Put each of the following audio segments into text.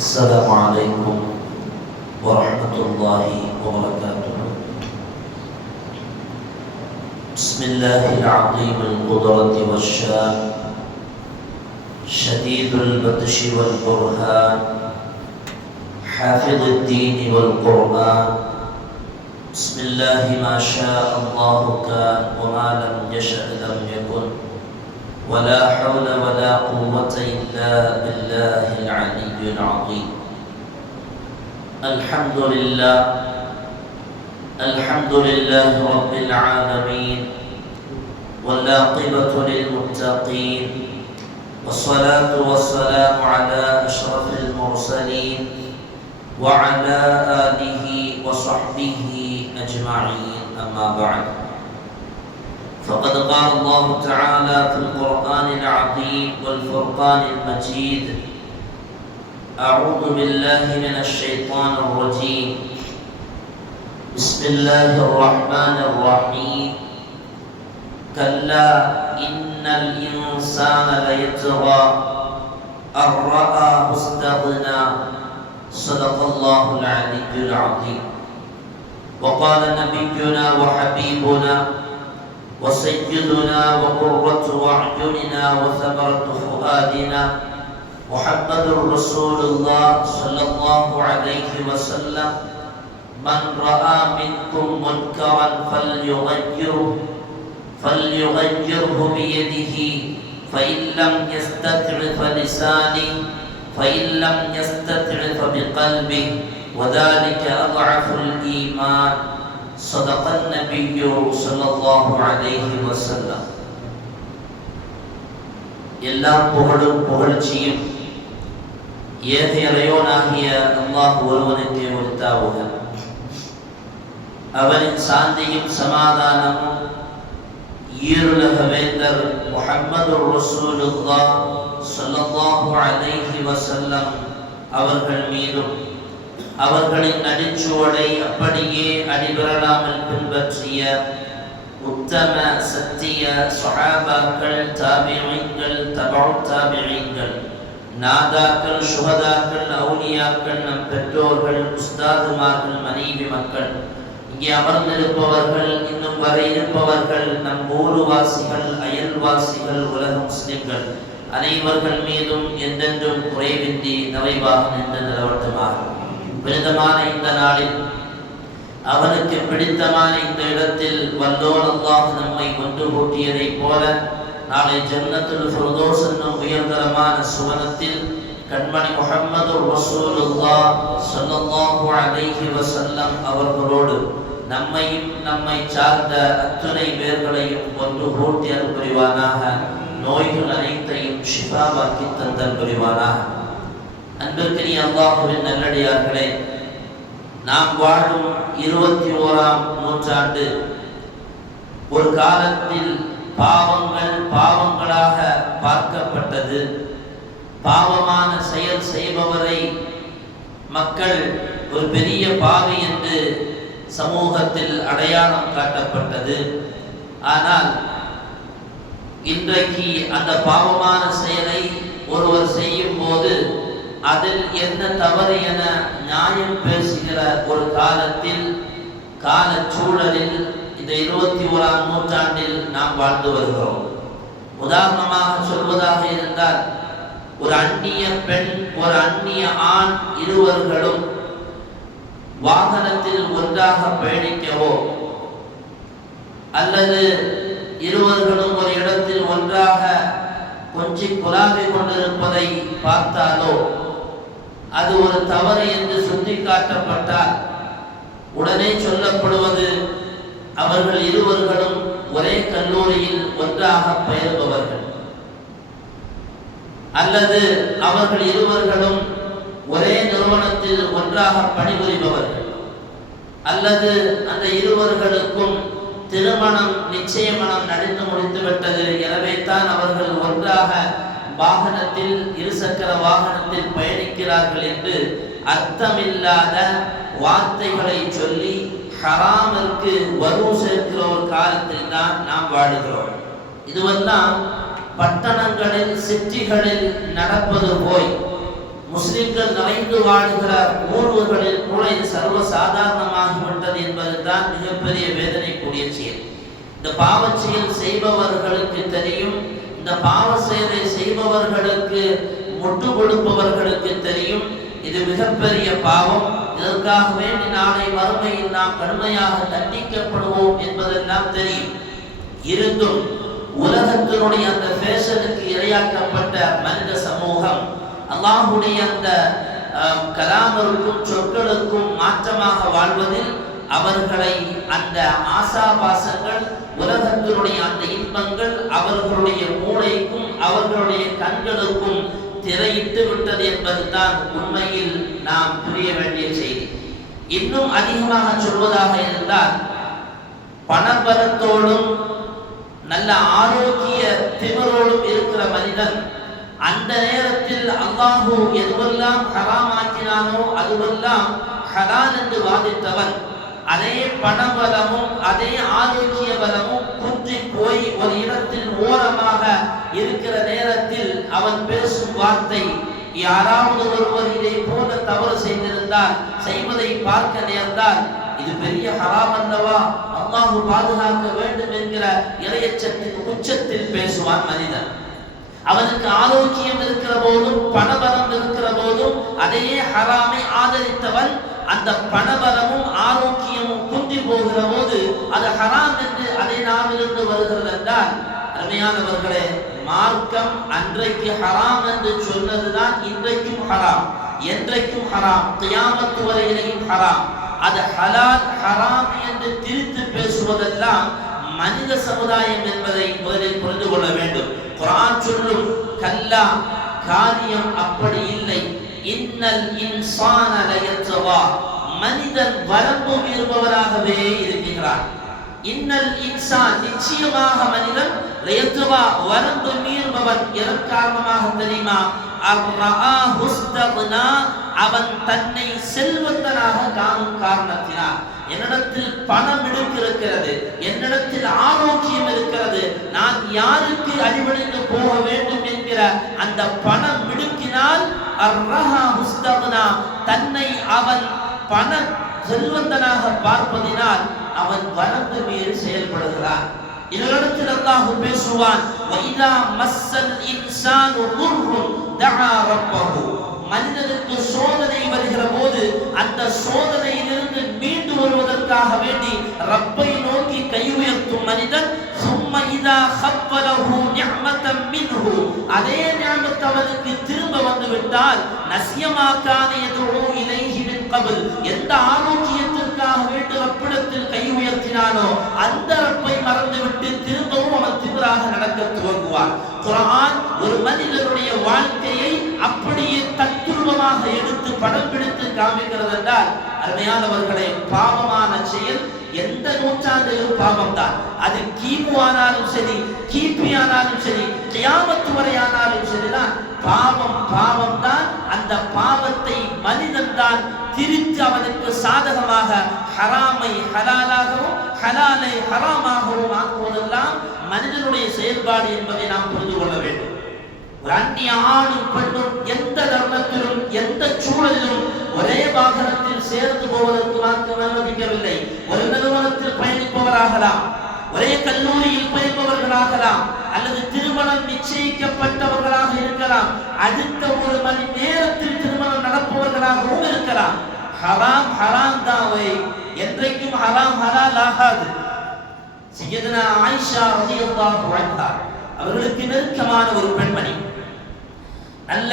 السلام عليكم ورحمة الله وبركاته. بسم الله العظيم القدرة والشان، شديد البطش والبرهان، حافظ الدين والقرآن. بسم الله ما شاء الله كان وما لم يشأ لم يكن، ولا حول ولا قوة إلا بالله العلي العظيم. الحمد لله رب العالمين، والعاقبة للمتقين، والصلاة والسلام على أشرف المرسلين وعلى آله وصحبه أجمعين. أما بعد، فقد قال الله تعالى في القرآن العظيم والفرقان المجيد: أعوذ بالله من الشيطان الرجيم، بسم الله الرحمن الرحيم. كلا إن الإنسان ليطغى أن رآه استغنى. صدق الله العلي العظيم. وقال نبينا وحبيبنا وسيدنا وقرة أعيننا وثمرة فؤادنا محمد رسول الله صلى الله عليه وسلم: من رأى منكم منكرا فليغيره بيده، فإن لم يستطع فلسانه، فإن لم يستطع فبقلبه، وذلك أضعف الإيمان. صدق النبي صلى الله عليه وسلم. எல்லாம் புகழும் புகழ்ச்சியும் ஏக இறைவனாகிய அல்லாஹ் ஒருவனுக்கே உரித்தாவுக. அவனின் சாந்தியும் சமாதானமும் ஈருலக வேந்தர் முஹம்மது ரசூலுல்லாஹ் ஸல்லல்லாஹு அலைஹி வஸல்லம் அவர்கள் மீதும், அவர்களின் நடிச்சுவடை அப்படியே அடிபெறலாமல் பின்பற்றிய உத்தம சத்திய ஸஹாபாக்கள், தாபிஈன்கள், தபஉ தாபிஈன்கள், நாதாக்கள், சுஹதாக்கள், அவுலியாக்கள், நம் பெற்றோர்கள், உஸ்தாதுமார்கள், மனைவி மக்கள், இங்கே அமர்ந்திருப்பவர்கள், இன்னும் வர இருப்பவர்கள், நம் ஊருவாசிகள், அயல்வாசிகள், உலக முஸ்லிம்கள் அனைவர்கள் மீதும் என்றென்றும் குறைவின்றி நிறைவாக நின்று நிலவட்டுமாக. விருதமான இந்த நாளில், அவனுக்கு பிடித்தமான இந்த இடத்தில் வல்லோன் அல்லாஹ் நம்மை ஒன்று கூட்டியதைப் போல, நாளை ஜன்னத்துல் ஃபிர்தௌஸ் என்னும் உயர்தரமான சுவனத்தில் கண்மணி முஹம்மது ரசூலுல்லாஹ் ஸல்லல்லாஹு அலைஹி வஸல்லம் அவர்களோடு நம்மையும் நம்மை சார்ந்த அத்துணை பேர்களையும் ஒன்று கூட்டி அருள் புரிவானாக. நோய்கள் அனைத்தையும் ஷிஃபாவாக்கி தந்தல் புரிவானாக. அன்பிற்கினிய அல்லாஹ்வின் நல்லடியார்களே, நாம் வாழும் 21ஆம் நூற்றாண்டு ஒரு காலத்தில் பாவங்கள் பாவங்களாக பார்க்கப்பட்டது. பாவமான செயல் செய்பவரை மக்கள் ஒரு பெரிய பாவி என்று சமூகத்தில் அடையாளம் காட்டப்பட்டது. ஆனால் இன்றைக்கு அந்த பாவமான செயலை ஒருவர் செய்யும் போது அதில் என்ன தவறு என நியாயம் பேசுகிற ஒரு காலத்தில், காலச்சூழலில் இந்த 21ஆம் நூற்றாண்டில் நாம் வாழ்ந்து வருகிறோம். உதாரணமாக சொல்வதாக இருந்தால், ஒரு அந்நிய பெண், ஒரு அந்நிய ஆண் இருவர்களும் வாகனத்தில் ஒன்றாக பயணிக்கவோ, அல்லது இருவர்களும் ஒரு இடத்தில் ஒன்றாக கொஞ்சி குலாவிக் கொண்டிருப்பதை பார்த்தாலோ, அது ஒரு தவறு என்று சுட்டிக்காட்டப்பட்டால் உடனே சொல்லப்படுவது, அவர்கள் இருவர்களும் ஒரே கல்லூரியில் ஒன்றாக பயில்பவர்கள், அல்லது அவர்கள் இருவர்களும் ஒரே நிறுவனத்தில் ஒன்றாக பணிபுரிபவர்கள், அல்லது அந்த இருவர்களுக்கும் திருமணம் நிச்சயமனம் நடந்து முடித்து விட்டது, எனவே தான் அவர்கள் ஒன்றாக வாகனத்தில், இருசக்கர வாகனத்தில் பயணிக்கிறார்கள் என்று அர்த்தமில்லாத வார்த்தைகளை சொல்லி ஹராமிற்கு வரு சேர்க்கிற ஒரு காலத்தில் தான் நாம் வாழுகிறோம். இதுவெல்லாம் பட்டணங்களில் சிற்றிகளில் நடப்பது போய் முஸ்லிம்கள் நிறைந்து வாழுகிற ஊர்களில் கூட இது சர்வ சாதாரணமாகிவிட்டது என்பதுதான் மிகப்பெரிய வேதனைக்குரிய செயல். இந்த பாவச் செயல் செய்பவர்களுக்கு தெரியும், இந்த பாவ செயலை செய்பவர்களுக்கு முட்டு கொடுப்பவர்களுக்கு தெரியும் இது மிகப்பெரிய பாவம். இதற்காக வேண்டி நாளை மறுமையில் நாம் கடுமையாக தண்டிக்கப்படுவோம் என்பதெல்லாம் தெரியும். இருந்தும் உலகத்தினுடைய அந்த ஃபேஷனுக்கு இரையாக்கப்பட்ட மனித சமூகம் அல்லாஹ்வுடைய அந்த கலாமிற்கும் சொற்களுக்கும் மாற்றமாக வாழ்வதில் அவர்களை அந்த ஆசாபாசங்கள், உலகத்தினுடைய அந்த இன்பங்கள் அவர்களுடைய மூளைக்கும் அவர்களுடைய கண்களுக்கும் திரையிட்டு விட்டது என்பதுதான் உண்மையில் நாம் புரிய வேண்டிய செய்தி. இன்னும் அதிகமாக சொல்வதாக இருந்தால், பணபலத்தோடும் நல்ல ஆரோக்கிய திமிரோடும் இருக்கிற மனிதன் அந்த நேரத்தில் அல்லாஹு எதுவெல்லாம் ஹராமாக்கினானோ அதுவெல்லாம் ஹலால் என்று வாதித்தவன் அதே பணபலமும் அதே ஆரோக்கிய பலமும் குன்றி போய் ஒரு இடத்தில் ஓரமாக இருக்கிற நேரத்தில் அவன் பேசும் வார்த்தை, யாராவது ஒருவர் இதை போல தவறு செய்திருந்தால், செய்வதை பார்க்க நேர்ந்தால், இது பெரிய ஹராம் அல்லவா, அல்லாஹ் பாதுகாக்க வேண்டும் என்கிற இறையச்சத்தின் உச்சத்தில் பேசுவான் மனிதன். அவனுக்கு ஆரோக்கியம் இருக்கிற போதும் பணபலம் இருக்கிற போதும் அதே ஹராமை ஆதரித்தவன் அந்த பணபலமும் ஆரோக்கியமும் குந்தி போகிற போது அது ஹராம் என்று அதே நாவிலிருந்து வருகிறது என்றால், அருமையானவர்களே, மார்க்கம் அன்றைக்கு ஹராம் என்று சொன்னதுதான் இன்றைக்கும் ஹராம், என்றைக்கும் ஹராம், கியாமத் வரையிலேயும் ஹராம். அது ஹலால் ஹராம் என்று திரித்து பேசுவதெல்லாம் மனித சமுதாயம் என்பதை முதலில் புரிந்து கொள்ள வேண்டும். குர்ஆன் சொல்லும், கல்லா, காரியம் அப்படி இல்லை, இன்னல் இன்சான லயத்வா, மனிதன் வரம்பு மீறுபவராகவே இருக்கிறான். இன்னல் இன்சான், நிச்சயமாக மனிதன், லயத்வா, வரம்பு மீறுபவன். எதன் காரணமாக தெரியுமா? அர்ரஆஹு ஸ்தக்னா, அவன் தன்னை செல்வந்தனாக காணும் காரணத்தினால். என்னிடத்தில் பணம் இருக்கிறது, என்னிடத்தில் ஆரோக்கியம் இருக்கிறது, நான் யாருக்கு அடிபணிந்து போக வேண்டும் என்கிற அந்த பணம் மிடுக்கினால் அர்ரஆஹு ஸ்தக்னா, தன்னை அவன் பண செல்வந்தனாக பார்ப்பதினால் அவன் வரம்பு மீறி செயல்படுகிறான். இதனிடத்தில் அல்லாஹ் பேசுவான், வைதா மஸ்ஸல் இன்சானு துர்ருன் தஆ ரப்பஹு, மனிதனுக்கு சோதனை வருகிற போது அந்த சோதனையிலிருந்து மீண்டு வருவதற்காக வேண்டி ரப்பை நோக்கி கை உயர்த்தும் மனிதன், சும்ம இதா ஹப்பலஹு நிஅமத்தம் மின்ஹு, அதே நிஅமத் அவனுக்கு திரும்ப வந்து விட்டால், நஸ்யமா கான யதுஉ இலைஹி மின் கப்ல், எந்த ஆரோக்கியத்திற்காக வேண்டி ரப்பிடத்தில் கை உயர்த்தினானோ அந்த ரப்பை மறந்துவிட்டு திரும்பவும் அவன் திமிராக நடக்க துவங்குவான். குர்ஆன் ஒரு மனிதனுடைய வாழ்க்கையை அப்படியே தத்துவமாக எடுத்து படம் பிடித்து காமிக்கிறது என்றால், அருமையானவர்களே, பாவமான செயல் எந்த நூற்றாண்டிலும் பாவம் தான். அது கிமு ஆனாலும் சரி, கிபி ஆனாலும் சரி, கியாமத் வரை ஆனாலும் சரிதான், பாவம் பாவம் தான். அந்த பாவத்தை மனிதன் தான் திரித்து அவனுக்கு சாதகமாக ஹராமை ஹலாலாகவும் ஹலாலை ஹராமாகவும் ஆக்குவதெல்லாம் மனிதனுடைய செயல்பாடு என்பதை நாம் புரிந்து கொள்ள வேண்டும். ஒரு அந்நிய ஆணும் பெண்ணும் எந்த தர்மத்திலும் எந்த சூழலிலும் ஒரே வாகனத்தில் சேர்ந்து போவதற்கு மார்க்கம் அனுமதிக்கவில்லை. ஒரு நிறுவனத்தில் பயணிப்பவராகலாம், ஒரே கல்லூரியில் பயில்பவர்களாகலாம், அல்லது திருமணம் நிச்சயிக்கப்பட்டவர்களாக இருக்கலாம், அடுத்த ஒரு மணி நேரத்தில் திருமணம் நடப்பவர்களாகவும் இருக்கலாம். ஹராம் ஹராம் தாவை, என்றைக்கும் ஹராம் ஹலால் ஆகாது. சையதுனா ஆயிஷா ரலியல்லாஹு அன்ஹா அவர்களுக்கு நெருக்கமான ஒரு பெண்மணி, நல்ல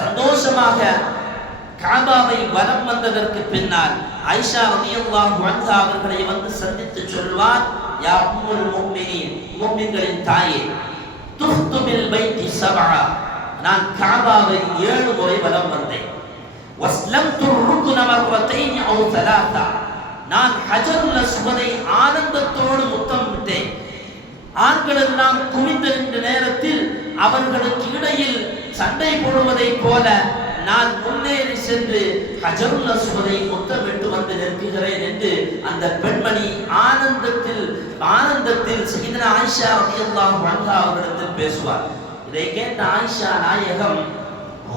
சந்தோஷமாக காபாவை வலம் வந்ததற்கு பின்னால் ஆயிஷா ரலியல்லாஹு அன்ஹா அவர்களை வந்து சந்தித்து சொல்வார், யா உம்முல் முஃமினீன், முஃமின்களின் தாயே, துஃப்து பில் பைத்தி சபஆ, நான் காபாவை 7 முறை வலம் வந்தேன். வஸ்லம்து ருக்ன மர்ரத்தைன் அவ் தலாதா, நான் ஹஜருல் அஸ்வதை ஆனந்தத்தோடு முத்தம் விட்டேன். ஆண்கள் எல்லாம் குவிந்திருந்த நேரத்தில் அவர்களுக்கு இடையில் சண்டை போடுவதை போல நான் முன்னேறி சென்று ஹஜருல் அஸ்வதை முத்தமிட்டு வந்து நிற்கிறேன் என்று அந்த பெண்மணி ஆனந்தத்தில் சையதுனா ஆயிஷா ரலியல்லாஹு அன்ஹா அவர்களிடத்தில் பேசுவார். இதை கேட்ட ஆயிஷா நாயகம்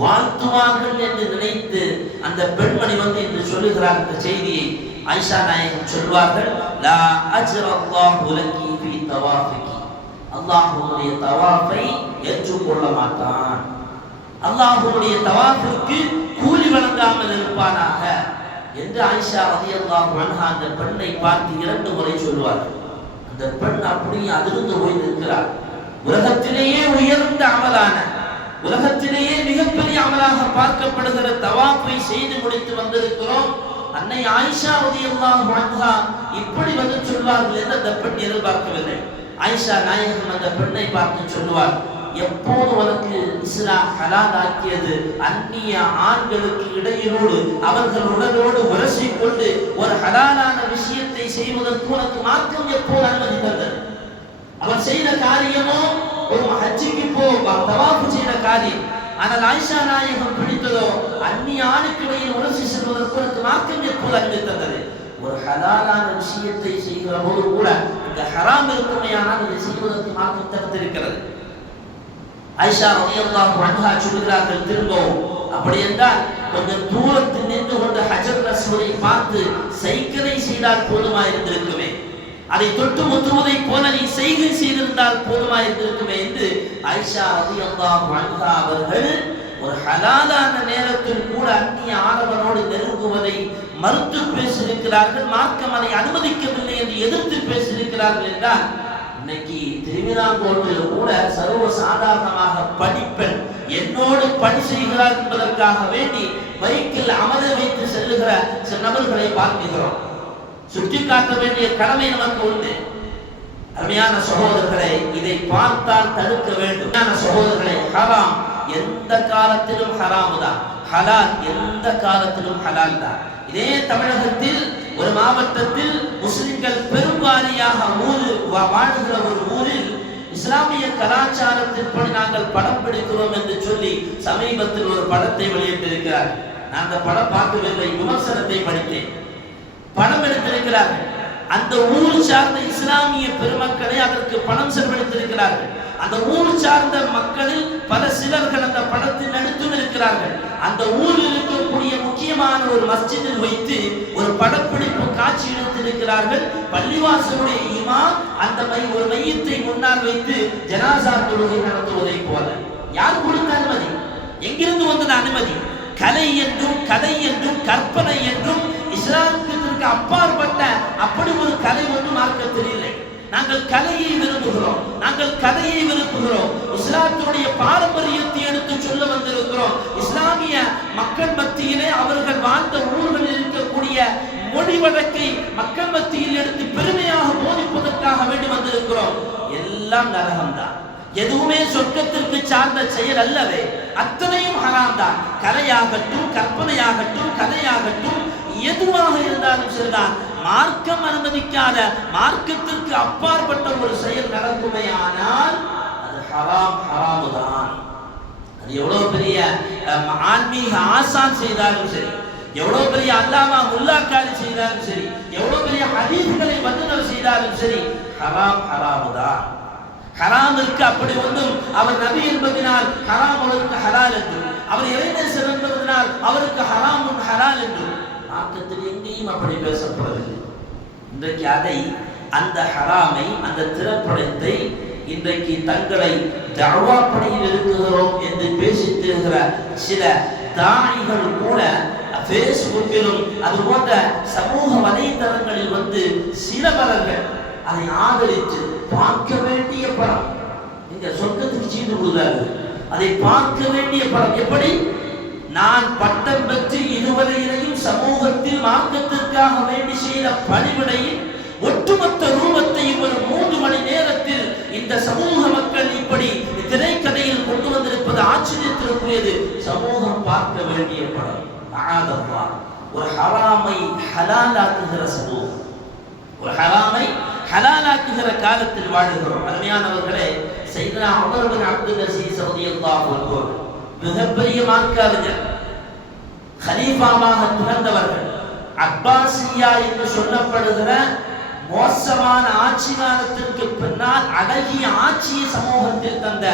வாழ்த்துவார்கள் என்று நினைத்து அந்த பெண்மணி என்று சொல்லுகிறார். இந்த செய்தியை ஆயிஷா நாயகம் சொல்வார்கள், லா அஜ்ரல்லாஹு லகி ஃபீ தவாஃபிகி, அல்லாஹ்வுடைய தவாஃபை ஏற்றுக்கொள்ள மாட்டான், அல்லாஹ்வுடைய தவாஃபிற்கு கூலி வழங்காமல் இருப்பானாக என்று ஆயிஷா ரலியல்லாஹு அன்ஹா அந்த பெண்ணை பார்த்து 2 முறை சொல்வார்கள். அந்த பெண் அப்படியே அதிர்ந்து போய் நிற்கிறார். உலகத்திலேயே உயர்ந்த அமலான, உலகத்திலேயே மிகப்பெரிய அமலாக பார்க்கப்படுகிற தவாஃபை செய்து முடித்து வந்திருக்கிறோம், அன்னை ஆயிஷா ரலியல்லாஹு அன்ஹா இப்படி சொல்வார்கள் என்று அந்த பெண் எதிர்பார்க்கவில்லை. ஆயிஷா நாயகம் அந்த பெண்ணை பார்த்து சொல்லுவார், எப்போது உனக்கு இஸ்லாம் ஹலால் ஆக்கியது அந்நிய ஆண்களுக்கு இடையிலோடு அவர்கள் உடலோடு உரசிக்கொண்டு ஒரு ஹலாலான விஷயத்தை செய்வதற்கு உனக்கு மாற்றம் எப்போது அனுமதி தந்தது? அவன் செய்த காரியமோ ஒரு ஹஜ்ஜிக்கு தவாஃப் செய்த காரியம். ஆனால் ஆயிஷா நாயகம் பிடித்ததோ அந்நிய ஆணுக்கு இடையில் உரசி செல்வதற்கு உனக்கு மாற்றம் எப்போது அனுமதி தந்தது? ஒரு ஹலாலான விஷயத்தை செய்கிற போது கூட இந்த ஹராம் இருக்குமையானால் இதை செய்வதற்கு மாற்றம் தடுத்திருக்கிறது. ஆயிஷா ரலியல்லாஹு அன்ஹா சொல்கிறார்கள் திரும்பவும், அப்படி என்றால் கொஞ்சம் தூரத்தில் நின்று கொண்டு ஹஜர் அஸ்வதை பார்த்து சைக்கிளை செய்தால் போதுமாயிருந்திருக்குமே, அதை தொட்டு முற்றுவதை போல நீ செய்கை செய்திருந்தால் போதுமாயிருந்திருக்குமே என்று ஆயிஷா ரலியல்லாஹு அன்ஹா அவர்கள் ஒரு ஹலாலான நேரத்தில் கூட அந்நிய ஆடவனோடு நெருங்குவதை மறுத்து பேசியிருக்கிறார்கள். மார்க்கம் அதை அனுமதிக்கவில்லை என்று எதிர்த்து பேசியிருக்கிறார்கள் என்றால், இன்னைக்கு திருவிதாங்கோட்டில் கூட சர்வ சாதாரணமாக படிப்பெண் என்னோடு பணி செய்கிறார் என்பதற்காக வேண்டி பைக்கில் அமர வைத்து செல்லுகிற சில நபர்களை பார்க்கிறோம். சுட்டி காட்ட வேண்டிய கடமை நமக்கு உண்டு. அருமையான சகோதரர்களை, இதை பார்த்தால் தடுக்க வேண்டும். சகோதரர்களை, ஹராம் எந்த காலத்திலும் ஹராம் தான், ஹலால் எந்த காலத்திலும் ஹலால் தான். இதே தமிழகத்தில் ஒரு மாவட்டத்தில் முஸ்லிம்கள் பெரும்பாரியாக வாழ்கிற ஒரு ஊரில் இஸ்லாமிய கலாச்சாரத்தின்படி நாங்கள் படம் பிடிக்கிறோம் என்று சொல்லி சமீபத்தில் ஒரு படத்தை வெளியிட்டிருக்கிறார். நான் அந்த படம் பார்க்கவில்லை, விமர்சனத்தை படித்தேன். பணம் எடுத்திருக்கிறார்கள். அந்த ஊர் சார்ந்த இஸ்லாமிய பெருமக்களை அதற்கு பணம் செலவழித்திருக்கிறார்கள். அந்த ஊர் சார்ந்த மக்களில் பல சிலர்கள் அந்த படத்தில் நடித்தும் இருக்கிறார்கள். அந்த ஊரில் இருக்கக்கூடிய முக்கியமான ஒரு மஸ்ஜிதில் வைத்து ஒரு படப்பிடிப்பு காட்சி எடுத்திருக்கிறார்கள். பள்ளிவாசலுடைய இமாம் அந்த ஒரு மையத்தை முன்னால் வைத்து ஜனாசா தொழுகை நடத்துவதை போல. யார் கொடுத்த அனுமதி? எங்கிருந்து வந்தது அனுமதி? கலை என்றும் கதை என்றும் கற்பனை என்றும் இஸ்லாமுக்கு அப்பாற்பட்ட அப்படி ஒரு கலை ஒன்று மார்க்கத்தில் இல்லை. நாங்கள் கலையை விரும்புகிறோம், நாங்கள் கதையை விரும்புகிறோம். இஸ்லாத்துடைய பாரம்பரியத்தை எடுத்து சொல்ல வந்திருக்கிறோம். இஸ்லாமிய மக்கள் மத்தியிலே அவர்கள் வாழ்ந்த ஊர்களில் இருக்கக்கூடிய மொழி வழக்கை மக்கள் மத்தியில் எடுத்து பெருமையாக போதிப்பதற்காக வேண்டி வந்திருக்கிறோம். எல்லாம் நரகம்தான். எதுவுமே சொர்க்கத்திற்கு சார்ந்த செயல் அல்லவே. அத்தனையும் ஹராம் தான். கலையாகட்டும், கற்பனையாகட்டும், கதையாகட்டும், எதுவாக இருந்தாலும் சரிதான். மார்க்கம் அனுமதிக்காத, மார்க்கத்திற்கு அப்பாற்பட்ட ஒரு செயல் நடக்குமே ஆனால் அது ஹராம், ஹராமுதான். அது எவ்வளவு பெரிய ஆன்மீக ஆசான் செய்தாலும் சரி, எவ்வளவு பெரிய அல்லாமா முல்லாக்காரி செய்தாலும் சரி, எவ்வளவு பெரிய ஹதீஸ்களை வல்லுநர் செய்தாலும் சரி, ஹராம் ஹராமுதான். ஹராமிற்கு அப்படி ஒன்றும் அவர் நபி என்பதனால் ஹராம் அவருக்கு ஹலால் என்றும், அவர் இறைநேசர் என்பதனால் அவருக்கு ஹராமும் ஹலால் என்றும் மார்க்கத்தில் எங்கேயும் அப்படி பேசப்படவில்லை. இன்றைக்கு அதை, அந்த ஹராமை, அந்த திரைப்படத்தை இன்றைக்கு தங்களை தஅவா பணியில் இருக்கிறோம் என்று பேசித் தருகிற சில தாயிகள் கூட பேஸ்புக்கிலும் அது போன்ற சமூக வலைதளங்களில் சிலவர்கள் அதை ஆதரித்து பார்க்க வேண்டிய படம், இந்த சொர்க்கத்துக்கு சீட்டு கொடுத்தாரு, அதை பார்க்க வேண்டிய படம். எப்படி? நான் பட்டம் பெற்று இதுவரையிலையும் சமூகத்தில் மார்க்கத்திற்காக வேண்டி செய்த பணிவிடையில் ஒட்டுமொத்த ரூபத்தையும் ஒரு 3 மணி நேரத்தில் இந்த சமூக மக்கள் இப்படி திரைக்கதையில் கொண்டு வந்திருப்பது ஆச்சரியத்திற்குரியது. சமூகம் பார்க்க வேண்டிய படம். ஒரு ஹராமை ஹலாலாக்குகிற சமூகம், ஒரு ஹராமை ஹலாலாக்குகிற காலத்தில் வாழுகிறோம். அருமையானவர்களே, சையதுனா உமர் பின் அப்துல் அஸீஸ் ரலியல்லாஹு அன்ஹு மிகப்பெரிய மார்க்கறிஞர், கலீஃபாவாக திகழ்ந்தவர்கள். அப்பாசியா என்று சொல்லப்படுகிற மோசமான ஆட்சி காலத்திற்கு பின்னால் அழகிய ஆட்சியை சமூகத்தில் தந்த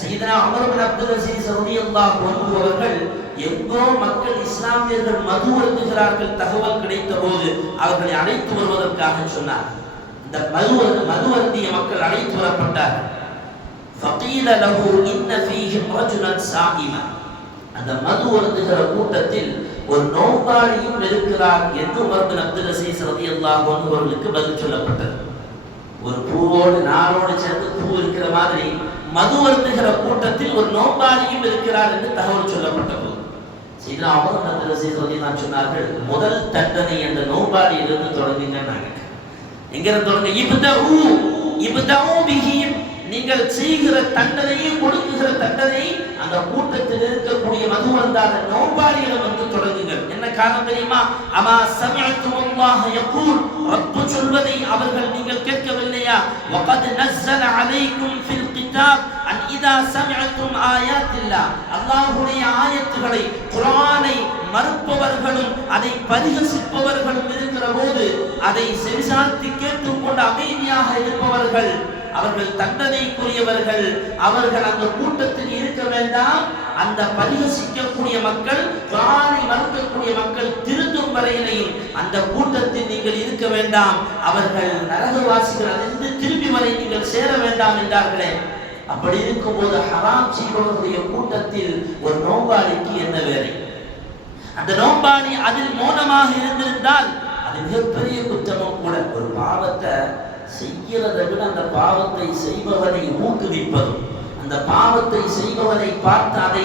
சையதுனா உமர் இப்னு அப்துல் அஸீஸ் ரலியல்லாஹு அன்ஹு அவர்கள் எங்கோ மக்கள் இஸ்லாமியர்கள் மது அருந்துகிறார்கள் தகவல் கிடைத்த போது அவர்களை அழைத்து வருவதற்காக சொன்னார். இந்த மது அருந்திய மக்கள் அழைத்து வரப்பட்டார்கள். ஃபகீல லஹு இன்ன ஃபீஹிம் ரஜுலன் ஸாயிமா, அந்த மது அருந்துகிற கூட்டத்தில் ஒரு நோம்பாளியும் இருக்கிறார் என்று உமர் இப்னு அப்துல் அஸீஸ் ரலியல்லாஹு அன்ஹு அவர்களுக்கு பதில் சொல்லப்பட்டது. ஒரு பூவோடு நாரோடு சேர்ந்து பூ இருக்கிற மாதிரி மது அருந்துகிற கூட்டத்தில் ஒரு நோம்பாளியும் இருக்கிறார் என்று தகவல் சொல்லப்பட்டது. சையதுனா உமர் இப்னு அப்துல் அஸீஸ் ரலியல்லாஹு சொன்னார்கள், முதல் தண்டனை அந்த நோம்பாளியிலிருந்து தொடங்குங்கன்னாங்க. எங்கிருந்து தொடங்க? இப்தஉ பிஹி, நீங்கள் செய்கிற தண்டனையை கொடுக்குகிற தண்டனை அந்த கூட்டத்தில் இருக்கக்கூடிய மது அருந்தாத நோம்பாளியிடம் வந்து தொடங்குங்கள். என்ன காரணம் தெரியுமா? அமா சமிஅத்துல்லாஹ யகூல், ரப்பு சொல்வதை அவர்கள் நீங்கள் கேட்கவில்லையா? வகத் நஸல அலைக்கும் ஃபில் கிதாப் அன் இதா சமிஅத்தும் ஆயாத்தில்லாஹ், அல்லாஹ்வுடைய ஆயத்துகளை குர்ஆனை மறுப்பவர்களும் அதை பரிகசிப்பவர்களும் இருக்கிற போது அதை செவிசாய்த்து கேட்டுக்கொண்டு அமைதியாக இருப்பவர்கள் அவர்கள் தண்டனைக்குரியவர்கள். அவர்கள் அந்த கூட்டத்தில் இருக்க வேண்டாம். அந்த பரிகசிக்கக்கூடிய மக்கள், குர்ஆனை மறுக்கக்கூடிய மக்கள் திருந்தும் வரையிலையும் அந்த கூட்டத்தில் நீங்கள் இருக்க வேண்டாம். அவர்கள் நரகவாசிகள் அதிலிருந்து திரும்பி வரை நீங்கள் சேர வேண்டாம் என்றார்களே. அப்படி இருக்கும்போது ஹராம் செய்பவர்களுடைய கூட்டத்தில் ஒரு நோம்பாளிக்கு என்ன வேலை? அந்த நோம்பாளி அதில் மௌனமாக இருந்திருந்தால் அது மிகப்பெரிய குற்றமும் கூட. ஒரு பாவத்தை செய்கிறதை விட அந்த பாவத்தை செய்பவனை ஊக்குவிப்பதும், அந்த பாவத்தை செய்பவனை பார்த்து அதை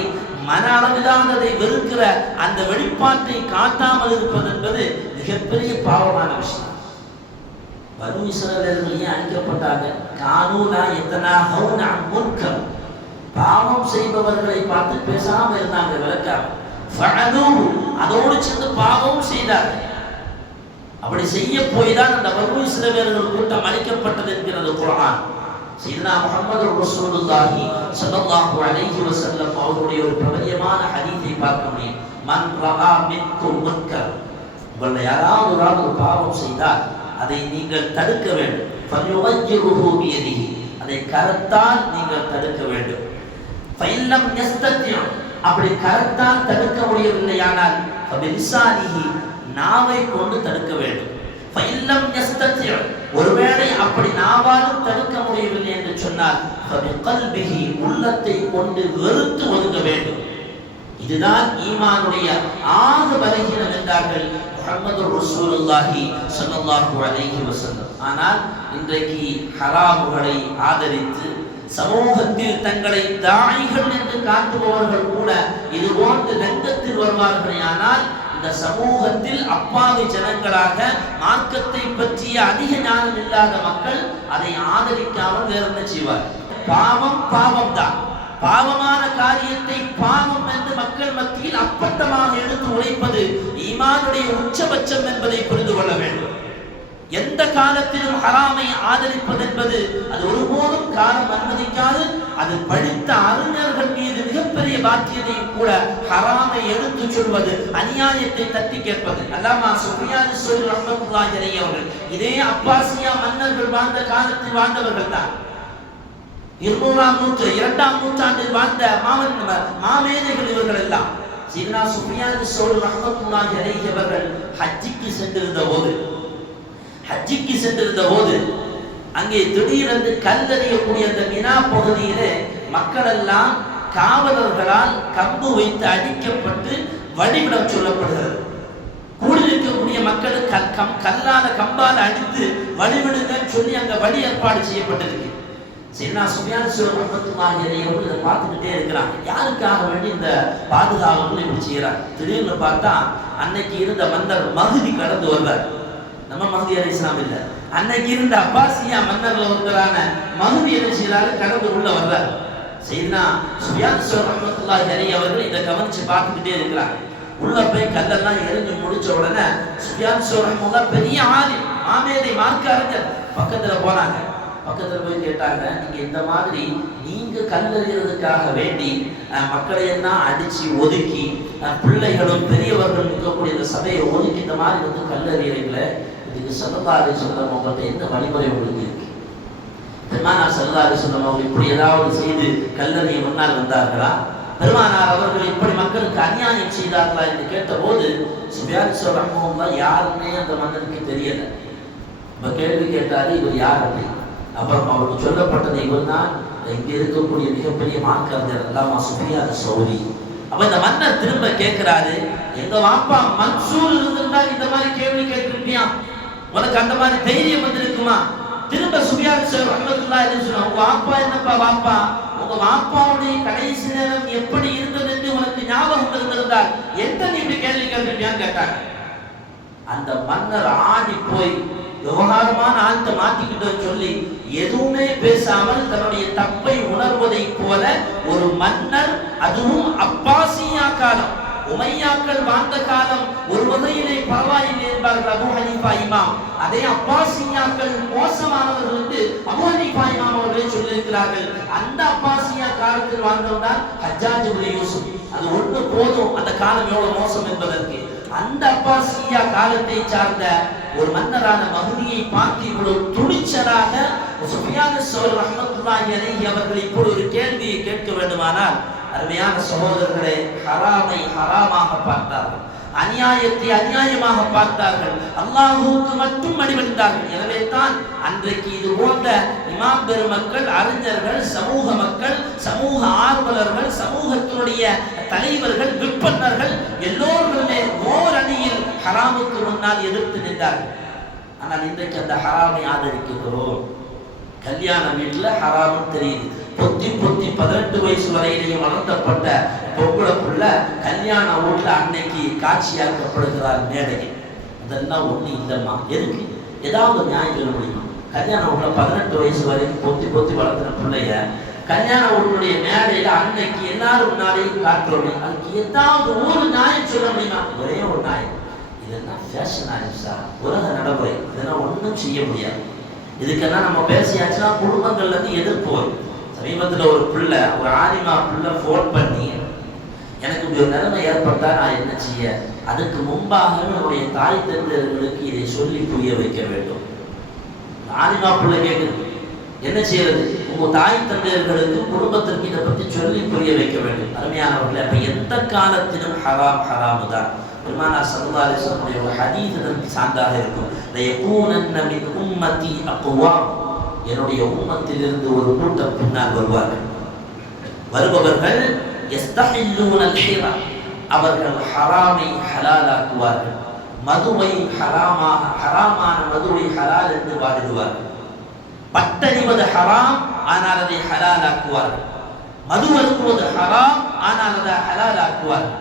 மன அளவிலான அதை வெறுக்கிற அந்த வெளிப்பாட்டை காட்டாமல் இருப்பது என்பது மிகப்பெரிய பாவமான விஷயம். பனு இஸ்ரவேலர்கள் ஏன் அழிக்கப்பட்டாங்க? கானூனா யதனாஹவுன அன் முன்கர், பாவம் செய்பவர்களை பார்த்து பேசாம இருந்தாங்க, விளக்காம. ஃபஅலூஹு, அதோடு சேர்ந்து பாவம் செய்தார்கள். அப்படி செய்ய போய் தான் அந்த பனு இஸ்ரவேலர்கள் கூட்டம் அழிக்கப்பட்டது என்கிறது குர்ஆன். சையதுனா முஹம்மது ரசூலுல்லாஹி ஸல்லல்லாஹு அலைஹி வஸல்லம் அவருடைய ஒரு பிரபல்யமான ஹதீஸை பார்க்க முடியும். மன் ரஆ மின்கும் முன்கர், உங்களை யாராவது ஒரு பாவம் செய்தால் அதை நீங்கள் தடுக்க வேண்டும். ஃபல்யுகய்யிருஹு பியதிஹி, அதை கரத்தால் நீங்கள் தடுக்க வேண்டும். ஃபஇல்லம் யஸ்தத்தி, அப்படி கரத்தால் தடுக்க முடியவில்லையானால் ஃபபிலிசானிஹி, நாவை கொண்டு தடுக்க வேண்டும். ஃபஇல்லம் யஸ்தத்தி, ஒருவேளை அப்படி நாவாலும் தடுக்க முடியவில்லை என்று சொன்னால் ஃபபிகல்பிஹி, உள்ளத்தை கொண்டு வெறுத்து ஒதுங்க வேண்டும். இதுதான் ஈமானுடைய ஆக பலகீனம் என்றார்கள் முஹம்மது ரசூலுல்லாஹி ஸல்லல்லாஹு அலைஹி வஸல்லம். ஆனால் இன்றைக்கு ஹராமுகளை ஆதரித்து சமூகத்தில் தங்களை தாயிகள் என்று காட்டுபவர்கள் கூட இது போன்று ரங்கத்தில் வருவார்களே. ஆனால் இந்த சமூகத்தில் அப்பாவி ஜனங்களாக மார்க்கத்தை பற்றிய அதிக ஞானம் இல்லாத மக்கள் அதை ஆதரிக்காமல் வேற என்ன செய்வார்? பாவம் பாவம் தான். பாவமான காரியத்தை பாவம் என்று மக்கள் மத்தியில் அப்பட்டமாக எடுத்து உழைப்பது ஈமானுடைய உச்சபட்சம் என்பதை புரிந்து கொள்ள வேண்டும். எந்த காலத்திலும் ஹராமை ஆதரிப்பது என்பது அது ஒருபோதும் காலம் அனுமதிக்காது. அது படித்த அறிஞர்கள் மீது மிகப்பெரிய பாக்கியத்தையும் கூட ஹராமை எடுத்து சொல்வது, அநியாயத்தை தட்டி கேட்பது. அல்லாமா சுஃபியான் ஸௌரி ரஹ்மத்துல்லாஹி அலைஹி அவர்கள் இதே அப்பாசியா மன்னர்கள் வாழ்ந்த காலத்தில் வாழ்ந்தவர்கள் தான். 2ஆம் நூற்றாண்டில் வாழ்ந்த மாமேதைகள் இவர்கள் எல்லாம். சையதுனா சுஃபியான் ஸௌரி ரஹ்மத்துல்லாஹி அலைஹி அவர்கள் ஹஜ்ஜிக்கு சென்றிருந்த போது அங்கே திடீரென்று கல்லெறியக்கூடிய அந்த மினா பகுதியிலே மக்கள் எல்லாம் காவலர்களால் கம்பு வைத்து அடிக்கப்பட்டு வழிவிடம் சொல்லப்படுகிறது. கூடியிருக்கக்கூடிய மக்களுக்கு கல்லால கம்பால அடித்து வழிவிடுங்கன்னு சொல்லி அங்க வழி ஏற்பாடு செய்யப்பட்டிருக்கு. சையதுனா சுஃபியான் ஸௌரி ரஹ்மத்துல்லாஹி அலைஹி அவர்கள் இதை பார்த்துக்கிட்டே இருக்கிறாங்க. யாருக்காக வேண்டி இந்த பாதுகாவலர்கள் இப்படி செய்யறாங்க? திடீர்னு பார்த்தா அன்னைக்கு இருந்த மன்னர் மஹ்தி கடந்து வருவார். நம்ம மஹ்தி அலைஹிஸ்ஸலாம் இல்ல, அன்னைக்கு இருந்த அப்பாசியா மன்னர்கள் ஒருத்தரான மஹ்தி என்ன செய்யறாரு? கடந்து உள்ள வர்றார். சையதுனா சுஃபியான் ஸௌரி ரஹ்மத்துல்லாஹி அலைஹி அவர்கள் இதை கவனிச்சு பார்த்துக்கிட்டே இருக்கிறாங்க. உள்ள போய் கல்லெல்லாம் எரிஞ்சு முடிச்ச உடனே சுஃபியான் ஸௌரி ரஹ்மத்துல்லாஹ் பெரிய ஆலிம், மாமேதை, மார்க்க அறிஞர், பக்கத்துல போனாங்க. பக்கத்துல போய் கேட்டாங்க, நீங்க இந்த மாதிரி நீங்க கல்லெறிகிறதுக்காக வேண்டி மக்களை எல்லாம் அடிச்சு ஒதுக்கி பிள்ளைகளும் பெரியவர்கள் இருக்கக்கூடிய இந்த சபையை ஒதுக்கி இந்த மாதிரி வந்து கல்லெறிகிறீங்களே, இதுக்கு ஸல்லல்லாஹு அலைஹி வஸல்லம் உங்கள்கிட்ட என்ன வழிமுறை உங்களுக்கு இருக்கு? பெருமானார் ஸல்லல்லாஹு அலைஹி வஸல்லம் அவர்கள் இப்படி ஏதாவது செய்து கல்லறையை முன்னால் வந்தார்களா? பெருமானார் அவர்கள் இப்படி மக்களுக்கு அநியாயம் செய்தார்களா என்று கேட்டபோது சுஃபியான் ரஹ்மத்துல்லாஹி யாருன்னே அந்த மன்னனுக்கு தெரியல. இப்ப கேள்வி கேட்டாரு, இவர் யார் அப்படி? அப்புறம் அவருக்கு சொல்லப்பட்டது, இவர் தான் இங்க இருக்கக்கூடிய மிகப்பெரிய மார்க்கறிஞர் அல்லாமா சுஃபியான் ஸௌரி. அப்ப இந்த மன்னர் திரும்ப கேட்கிறாரு, எங்க வாப்பா மன்சூர் இருந்திருந்தா இந்த மாதிரி கேள்வி கேட்டிருப்பியா? உனக்கு அந்த மாதிரி தைரியம் வந்திருக்குமா? திரும்ப சுஃபியான் ரஹ்மத்துல்லாஹி அலைஹி சொன்னாங்க, உங்க வாப்பா என்னப்பா வாப்பா, உங்க வாப்பாவுடைய கடைசி நேரம் எப்படி இருந்தது என்று உனக்கு ஞாபகம் இருந்திருந்தால் எந்த நீ இப்படி கேள்வி கேட்டிருப்பியான்னு கேட்டாங்க. அந்த மன்னர் ஆடி போய் விவகாரமான ஆழ்த்த மாட்டிக்கிட்டு சொல்லி எதுவுமே பேசாமல் தன்னுடைய தப்பை உணர்வதை போல ஒரு மன்னர், அதுவும் அப்பாசியா காலம், உமையாக்கள் வாழ்ந்த காலம் ஒரு வகையிலே பரவாயில்லை என்பார்கள் அபூ ஹனீஃபா இமாம். அதே அப்பாசியாக்கள் மோசமானவர்கள் என்று அபூ ஹனீஃபா இமாம் அவர்களே சொல்லியிருக்கிறார்கள். அந்த அப்பாசியா காலத்தில் வாழ்ந்தவர் தான் ஹஜ்ஜாஜ் இப்னு யூசுப். அது ஒன்று போதும் அந்த காலம் எவ்வளவு மோசம் என்பதற்கு. அந்த அப்பாசியா காலத்தை சார்ந்த ஒரு மன்னரான மஹ்தியை பார்த்து இவ்வளவு துணிச்சலாக சுஃபியான் ஸௌரி ரஹ்மத்துல்லாஹி அலைஹி அவர்கள் இப்படி ஒரு கேள்வியை கேட்க வேண்டுமானால், அருமையான சகோதரர்களே, ஹராமை ஹராமாக பார்த்தார்கள், அநியாயத்தை அநியாயமாக பார்த்தார்கள், அல்லாஹ்வுக்கு மட்டும் அடிபணிந்தார்கள். எனவே தான் அன்றைக்கு இது போன்ற இமாம் பெருமக்கள், அறிஞர்கள், சமூக மக்கள், சமூக ஆர்வலர்கள், சமூகத்தினுடைய தலைவர்கள், விற்பனர்கள் எல்லோருமே ஓர் அணியில் ஹராமுக்கு முன்னால் எதிர்த்து நின்றார்கள். ஆனால் இன்றைக்கு அந்த ஹராமை ஆதரிக்கிறோம். கல்யாண வீட்டுல ஹராமும் தெரியுது. பொத்தி 18 வயசு வரையிலையும் வளர்த்தப்பட்ட பொம்பளைக்குள்ள கல்யாண வீட்டுல அன்னைக்கு காட்சியாக்கப்படுகிறார் மேடையில். அதெல்லாம் ஒண்ணு இல்லம்மா. எதுக்கு? ஏதாவது நியாயம் சொல்ல முடியுமா? கல்யாண வீட்டுல 18 வயசு வரைக்கும் பொத்தி வளர்த்துன பிள்ளைய கல்யாண வீட்டுடைய மேடையில அன்னைக்கு எல்லாரும் முன்னாடியும் காட்டுறோமே, அதுக்கு ஏதாவது ஒரு நியாயம் சொல்ல முடியுமா? ஒரே ஒரு நியாயம், இதெல்லாம் ஃபேஷன் ஆயிடுச்சா, உலக நடைமுறை, இதெல்லாம் ஒன்றும் செய்ய முடியாது. இதுக்கெல்லாம் நம்ம பேசியாச்சுன்னா குடும்பங்கள்ல இருந்து எதிர்ப்பு வரும். சமீபத்தில் ஒரு பிள்ளை, ஒரு ஆலிமா பிள்ளை ஃபோன் பண்ணி, எனக்கு இப்படி ஒரு நிலைமை ஏற்பட்டா நான் என்ன செய்ய, அதுக்கு முன்பாக என்னுடைய தாய் தந்தையர்களுக்கு இதை சொல்லி புரிய வைக்க வேண்டும். ஆலிமா பிள்ளை கேட்குது, என்ன செய்யறது? உங்க தாய் தந்தையர்களுக்கு குடும்பத்திற்கு இதை பற்றி சொல்லி புரிய வைக்க வேண்டும். அருமையானவர்களே, அப்ப எந்த காலத்திலும் ஹராம் ஹராமு தான். பெருமானார் ஸல்லல்லாஹு அலைஹி வஸல்லம் ஒரு ஹதீஸ் அதற்கு சான்றாக இருக்கும். லயகூனன்ன மின் உம்மதி அக்வாம், என்னுடைய உம்மத்திலிருந்து ஒரு கூட்டம் பின்னால் வருவார்கள். வருபவர்கள் யஸ்தஹில்லூனல் ஹிரா, அவர்கள் ஹராமை ஹலாலாக்குவார்கள், மதுவை ஹராமான மதுவை ஹலால் என்று வாதிடுவார்கள். பட்டறிவது ஹராம், ஆனால் அதை ஹலாலாக்குவார்கள். மது அருந்துவது ஹராம், ஆனால் அதை ஹலாலாக்குவார்கள்.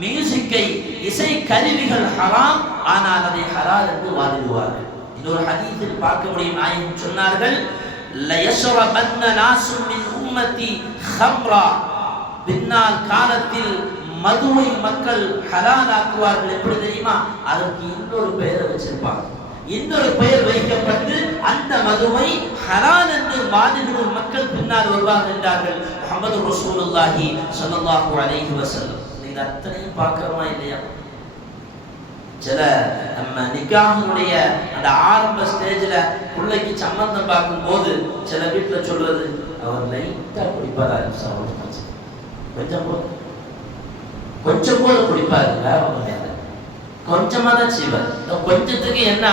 மியூசிக்கை, இசை கருவிகள் ஹராம், ஆனால் அதை ஹலால் என்று வாதிடுவார்கள். இன்னொரு ஹதீஸில் பார்க்க முடியும், நாயகம் சொன்னார்கள், லயஷ்ரபன்ன நாஸும் மின் உம்மதி ஹம்ரா, பின்னால் காலத்தில் மதுவை மக்கள் ஹலாலாக்குவார்கள். எப்படி தெரியுமா? அதற்கு இன்னொரு பெயரை வச்சிருப்பாங்க. இன்னொரு பெயர் வைக்கப்பட்டு அந்த மதுவை ஹலால் என்று வாதிடும் மக்கள் பின்னால் வருவார்கள் என்றார்கள் முஹம்மது ரசூலுல்லாஹி ஸல்லல்லாஹு அலைஹி வஸல்லம். நீங்க அத்தனையும் பார்க்கிறோமா இல்லையா? சில நம்ம நிக்காஹுடைய அந்த ஆரம்ப ஸ்டேஜ்ல பிள்ளைக்கு சம்பந்தம் பார்க்கும் போது சில வீட்டுல சொல்றது, அவர் லைட்டா குடிப்பாரு, கொஞ்சம் போல குடிப்பாரு, கொஞ்சமா தான் செய்வார். கொஞ்சத்துக்கு என்ன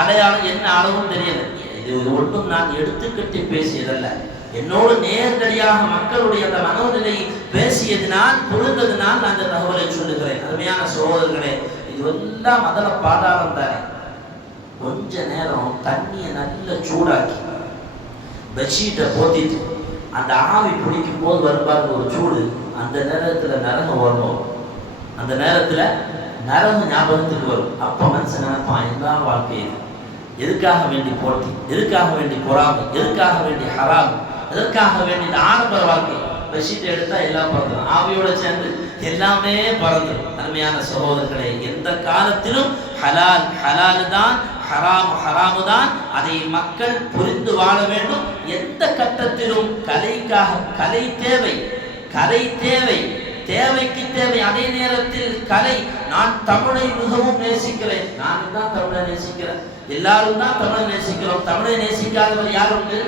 அடையாளம், என்ன அளவும் தெரியல. இது ஒன்றும் நான் எடுத்துக்கட்டி பேசியதல்ல, என்னோடு நேரடியாக மக்களுடைய அந்த மனோநிலை பேசியதினால், புரிந்ததினால் நான் அந்த தகவலை சொல்லுகிறேன். அருமையான சகோதரர்களே, இது எல்லாம் முதல்ல பாதாளம் தானே. கொஞ்ச நேரம் தண்ணியை நல்ல சூடாக்கி பெட்ஷீட்டை போத்திட்டு அந்த ஆவி பிடிக்கும் போது வரும்பாரு ஒரு சூடு, அந்த நேரத்துல நரகம் வரணும், அந்த நேரத்துல நரகம் ஞாபகத்துக்கு வரும். அப்ப மனுஷன் நினைப்பான், என்ன வாழ்க்கை இது, எதுக்காக வேண்டி போட்டி, எதுக்காக வேண்டி பொறாமை, எதுக்காக வேண்டி ஹராம், எதற்காக வேண்டி இந்த ஆடம்பர வாழ்க்கை. பெட்ஷீட் எடுத்தா எல்லாம் பறந்துடும், ஆவியோட சேர்ந்து எல்லாமே பறந்துடும். அருமையான சகோதரர்களே, எந்த காலத்திலும் ஹலால் ஹலால் தான், ஹராம் ஹராமு தான். அதை மக்கள் புரிந்து வாழ வேண்டும். எந்த கட்டத்திலும் கலை தேவை, கலை தேவை, தேவைக்கு தேவை. அதே நேரத்தில் கலை, நான் தமிழை மிகவும் நேசிக்கிறேன், நான் தான் தமிழை நேசிக்கிறேன். எல்லாரும் தான் தமிழை நேசிக்கிறோம். தமிழை நேசிக்காதவர் யார் உண்டு?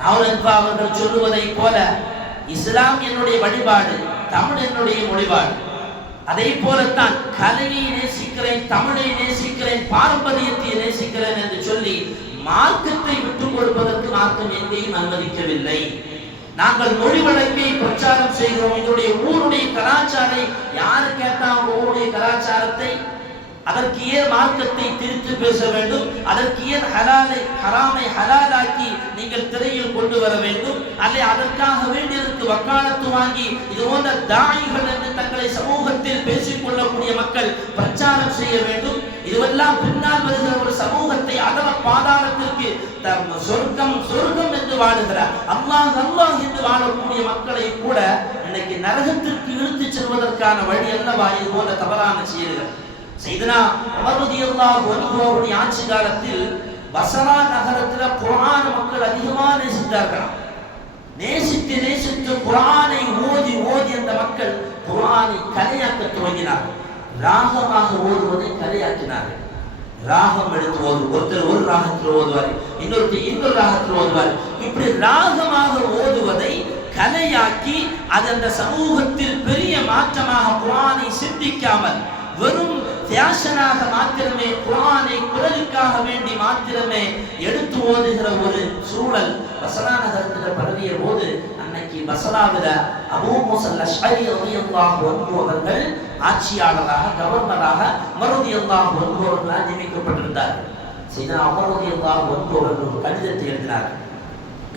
நாவலன்பா அவர்கள் சொல்லுவதை போல இஸ்லாம் என்னுடைய வழிபாடு, தமிழ் என்னுடைய மொழிபாடு. அதே போலத்தான் கலையை நேசிக்கிறேன், தமிழை நேசிக்கிறேன், பாரம்பரியத்தை நேசிக்கிறேன் என்று சொல்லி மார்க்கத்தை விட்டுக் கொடுப்பதற்கு மார்க்கம் எங்கேயும் அனுமதிக்கவில்லை. நாங்கள் மொழி வழக்கை பிரச்சாரம் செய்கிறோம். எங்களுடைய ஊருடைய கலாச்சாரம் யாரு கேட்டா ஊருடைய கலாச்சாரத்தை, அதற்கு ஏன் மார்க்கத்தை திரித்து பேச வேண்டும்? அதற்கு ஏன் ஹராமை ஹலாலாக்கி நீங்கள் திரையில் கொண்டு வர வேண்டும்? அல்ல அதற்காக வேண்டியதற்கு வக்காலத்து வாங்கி இது போன்ற தாயிகள் என்று தங்களை சமூகத்தில் பேசிக் கொள்ளக்கூடிய மக்கள் பிரச்சாரம் செய்ய வேண்டும். இதுவெல்லாம் பின்னால் வருகிற ஒரு சமூகத்தை அதவ பாதாளத்திற்கு சொர்க்கம் சொர்க்கம் என்று வாழுகிறார், அல்லாஹ் அல்லாஹ் என்று வாழக்கூடிய மக்களை கூட இன்னைக்கு நரகத்திற்கு இழுத்து செல்வதற்கான வழி அல்லவா இது போன்ற தவறான செயல்கள். சையதுனா உமர் ரலியல்லாஹு அன்ஹு அவருடைய ஆட்சி காலத்தில் பஸ்ரா நகரத்தில் குர்ஆன் மக்கள் அதிகமாக நேசித்தார்கள். நேசித்து குர்ஆனை ஓதி ஓதி அந்த மக்கள் குர்ஆனை கலையாக்க துவங்கினார்கள். ராகமாக ஓதுவதை கலையாக்கினார்கள். ராகம் எடுத்து ஒருத்தர் ஒரு ராகத்தில் ஓதுவார், இன்னொரு ராகத்தில் ஓதுவார். இப்படி ராகமாக ஓதுவதை கலையாக்கி அது அந்த சமூகத்தில் பெரிய மாற்றமாக குர்ஆனை சிந்திக்காமல் வெறும் தியாசனாக மாத்திரமே குர்ஆனை குரலுக்காக வேண்டி மாத்திரமே எடுத்து ஓதுகிற ஒரு சூழல் பஸ்ரா நகரத்தில் பரவிய போது அன்னைக்கு பஸ்ராவில் அபூ மூஸா அல்-அஷ்அரி ரலியல்லாஹு அன்ஹு அவர்கள் ஆட்சியாளராக கவர்னராக உமர் ரலியல்லாஹு அன்ஹு அவர்களால் நியமிக்கப்பட்டிருந்தார்கள். சையதுனா உமர் ரலியல்லாஹு அன்ஹு அவர்கள் ஒரு கடிதத்தை எழுதினார்கள்.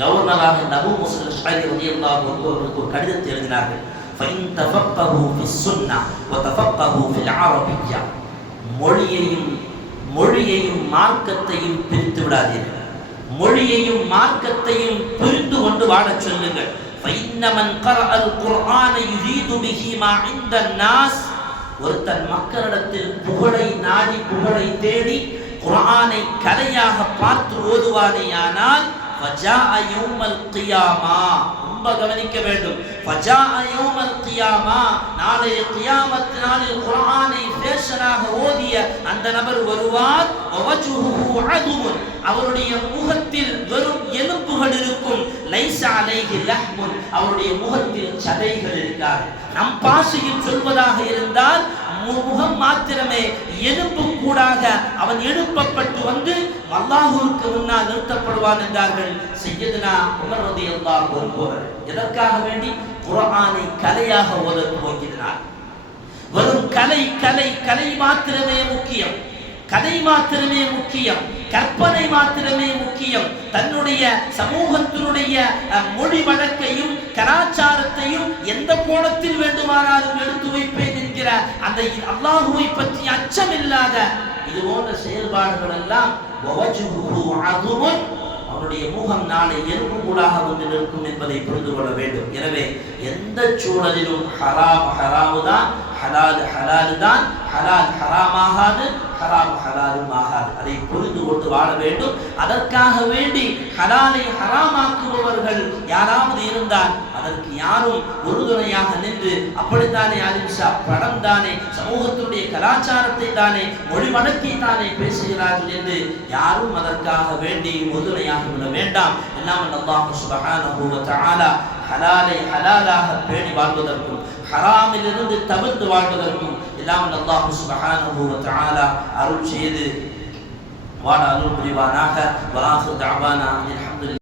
கவர்னராக அபூ மூஸா அல்-அஷ்அரி ரலியல்லாஹு அன்ஹு அவர்களுக்கு ஒரு கடிதத்தை எழுதினார்கள். فإن تفقهوا في السنة وتفقهوا في العربية. மொழியையும் மார்க்கத்தையும் பிரித்து விடாதீர்கள். மொழியையும் மார்க்கத்தையும் புரிந்து கொண்டு வாழச் சொல்லுங்கள். فإن من قرأ القرآن يريد به ما عند الناس. ஒருத்தன் மக்களிடத்தில் புகழை நாடி புகழை தேடி குர்ஆனை கலையாக பார்த்து ஓதுவானேயானால் فجاء يوم القيامة. ரொம்ப கவனிக்க வேண்டும். فجاء يوم القيامة. நாளை கியாமத் நாளில் குர்ஆனை ஃபேஷனாக ஓதிய அந்த நபர் வருவார். ووجهه عدم. அவருடைய முகத்தில் வெறும் எலும்புகள் இருக்கும். லைஸ அலைஹி லஹ்முன். அவருடைய முகத்தில் சதைகள் இருக்காது. நம் பாஷையில் சொல்வதாக இருந்தால் முகம் மாத்திரமே எலும்பு கூடாக அவன் எழுப்பப்பட்டு வந்து அல்லாஹ்வுக்கு முன்னால் நிறுத்தப்படுவான் என்றார்கள் சையதுனா உமர் ரலியல்லாஹு அன்ஹு. எதற்காக வேண்டி? குர்ஆனை கலையாக ஓத துவங்கினார். வெறும் கலை மாத்திரமே முக்கியம், கதை மாத்திரமே முக்கியம், கற்பனை மாத்திரமே முக்கியம். தன்னுடைய சமூகத்தினுடைய மொழி வழக்கையும் கலாச்சாரத்தையும் எந்த கோணத்தில் வேண்டுமானாலும் எடுத்து வைப்பேன் என்கிற அந்த அல்லாஹ்வை பற்றி அச்சம் இல்லாத இது போன்ற செயல்பாடுகள் எல்லாம் அவருடைய முகம் நாளை எலும்பு கூடாக வந்து நிற்கும் என்பதை புரிந்து கொள்ள வேண்டும். எனவே எந்த சூழலிலும் ஹராம் ஹராமு தான், ஹலால் ஹலாலு தான், ஹலால் ஹராமாகாது, ஹராம் ஹலாலும் ஆகாது. அதை புரிந்து கொண்டு வாழ வேண்டும். அதற்காக வேண்டி ஹலாலை ஹராமாக்குபவர்கள் யாராவது இருந்தால் அதற்கு யாரும் உறுதுணையாக நின்று அப்படித்தானே அலிம்ஷா படம் தானே சமூகத்தினுடைய கலாச்சாரத்தை தானே மொழி வழக்கை தானே பேசுகிறார்கள் என்று யாரும் அதற்காக வேண்டி உறுதுணையாக விட வேண்டாம். எல்லாம் அல்லாஹ் சுப்ஹானஹு வ தஆலா ஹலாலை ஹலாலாக பேணி வாழ்வதற்கும் ஹராமிலிருந்து தவிர்த்து வாழ்வதற்கும் எல்லாம் அல்லாஹ் சுப்ஹானஹு வ தஆலா அருள் செய்து வாழ அருள் புரிவானாக. வஆஹிரு தஅவானா அல்ஹம்துலில்லாஹ்.